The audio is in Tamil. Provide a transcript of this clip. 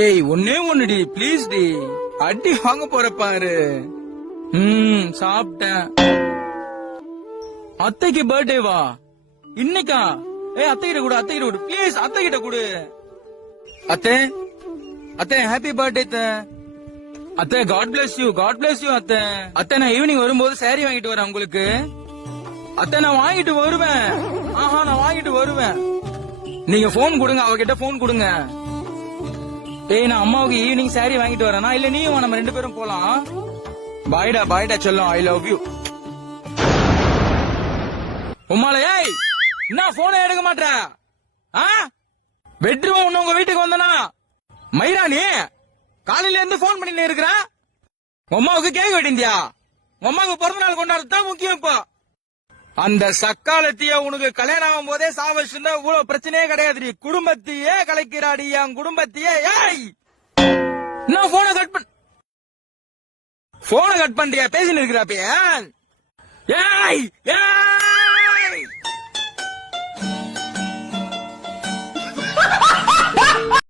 ஏய் ஒன்னே ஒண்ணுடி ப்ளீஸ் டி. அடி வாங்க போற பாரு. ம் சாப்பிட்டேன். அத்தைக்கு பர்த்டேவா இன்னைக்கா? ஏய் அத்தை கிட்ட கொடு அத்தை கிட்ட கொடு. ப்ளீஸ் அத்தை கிட்ட கொடு. அத்தை அத்தை ஹாப்பி பர்த்டே அத்தை. God bless you God bless you அத்தை. அத்தை நான் ஈவினிங் வரும்போது சாரி வாங்கிட்டு வரேன் உங்களுக்கு. அத்தை நான் வாங்கிட்டு வருவேன். ஆஹா நான் வாங்கிட்டு வருவேன். நீங்க போன் கொடுங்க அவகிட்ட போன் கொடுங்க. ஏய் நான் அம்மாவுக்கு ஈவினிங் சாரி வாங்கிட்டு வரேனா? இல்ல நீயும் நம்ம ரெண்டு பேரும் போலாம். பாய்டா பாய்டா சொல்லும் ஐ லவ் யூ உமால ஏய் என்ன போனை எடுக்க மாட்ற ஆ? பெட்ரூம் ஒண்ணு உங்க வீட்டுக்கு வந்தனா? மைராணி காலையில இருந்து போன் பண்ணிட்டு இருக்கிற? உமாவுக்கு அம்மாவுக்கு கேக் வெட்டிந்தியா உமாவுக்கு அம்மாவுக்கு பிறந்த நாள் கொண்டாடுறது அந்த சக்காலத்திய உனக்கு கல்யாணம் ஆகும் போதே சாவச்சுன்னா இவ்வளவு பிரச்சனையே கிடையாது. குடும்பத்தையே கலைக்கிறாடி என் குடும்பத்தையே. ஏய்! நான் போனை கட் பண்ண போனை கட் பண்றியா? பேசின்னு இருக்கிறாப்பே ஏய்! ஏய்!